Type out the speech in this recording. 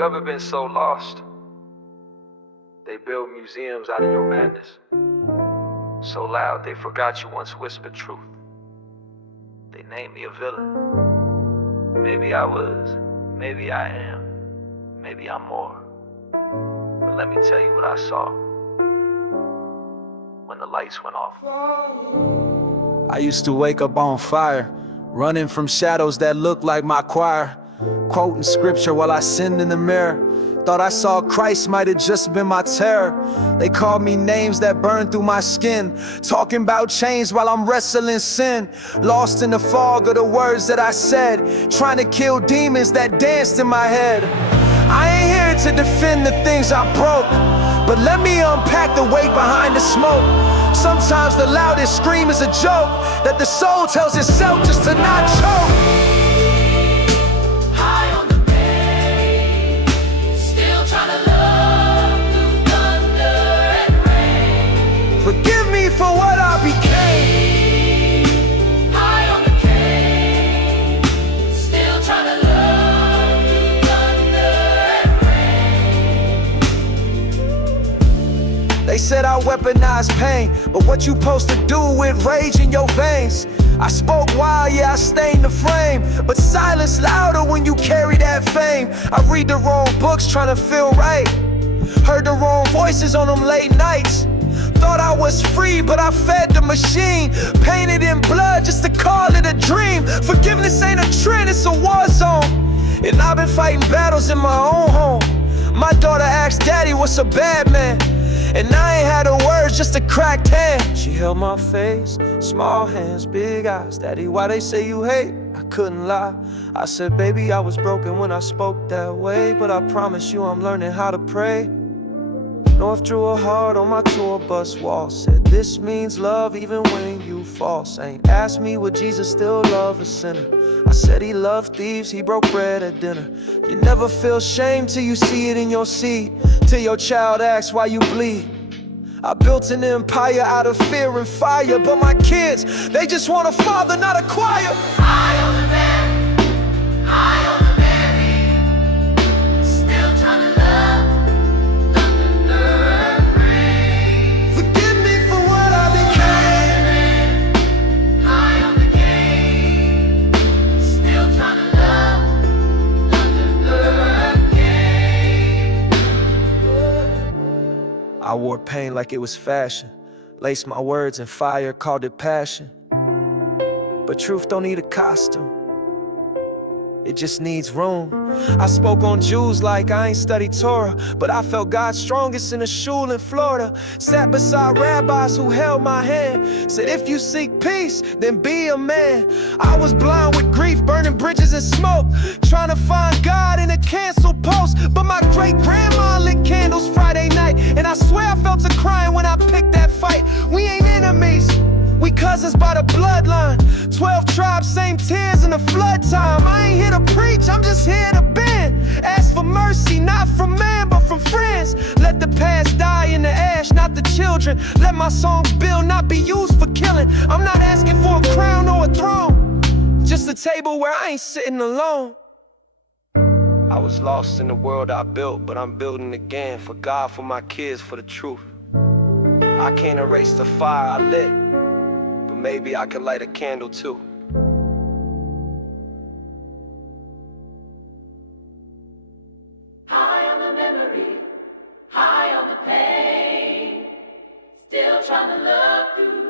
You ever been so lost? They build museums out of your madness. So loud they forgot you once whispered truth. They named me a villain. Maybe I was, maybe I am, maybe I'm more. But let me tell you what I saw when the lights went off. I used to wake up on fire, running from shadows that looked like my choir, quoting scripture while I sinned in the mirror. Thought I saw Christ, might have just been my terror. They called me names that burned through my skin, talking about change while I'm wrestling sin. Lost in the fog of the words that I said, trying to kill demons that danced in my head. I ain't here to defend the things I broke, but let me unpack the weight behind the smoke. Sometimes the loudest scream is a joke that the soul tells itself just to not choke. Forgive me for what I became. High on the cane, still trying to love through thunder and rain. They said I weaponize pain, but what you supposed to do with rage in your veins? I spoke wild, yeah, I stained the frame, but silence louder when you carry that fame. I read the wrong books trying to feel right, heard the wrong voices on them late nights. Thought I was free, but I fed the machine, painted in blood just to call it a dream. Forgiveness ain't a trend, it's a war zone, and I've been fighting battles in my own home. My daughter asked daddy what's a bad man, and I ain't had the words, just a cracked hand. She held my face, small hands, big eyes. Daddy, why they say you hate? I couldn't lie. I said, baby, I was broken when I spoke that way, but I promise you I'm learning how to pray. North drew a heart on my tour bus wall, said this means love even when you false. Ain't asked me would Jesus still love a sinner. I said he loved thieves, he broke bread at dinner. You never feel shame till you see it in your seed, till your child asks why you bleed. I built an empire out of fear and fire, but my kids, they just want a father, not a choir. High on the man, high on the man, still trying to love. I wore pain like it was fashion, laced my words in fire, called it passion. But truth don't need a costume, it just needs room. I spoke on Jews like I ain't studied Torah, but I felt God strongest in a shul in Florida. Sat beside rabbis who held my hand, said if you seek peace, then be a man. I was blind with grief, burning bridges in smoke, trying to find God in a canceled post. But my great-grandma lit candles Friday night, and I swear I felt her crying when I picked that fight. We ain't enemies, we cousins by the bloodline. 12 tribes, same tears in the flood time. I ain't here to preach, I'm just here to bend. Ask for mercy, not from man, but from friends. Let the past die in the ash, not the children. Let my songs build, not be used for killing. I'm not asking for a crown or a throne, just a table where I ain't sitting alone. I was lost in the world I built, but I'm building again. For God, for my kids, for the truth. I can't erase the fire I lit, but maybe I could light a candle too. High on the memory, high on the pain, still trying to love through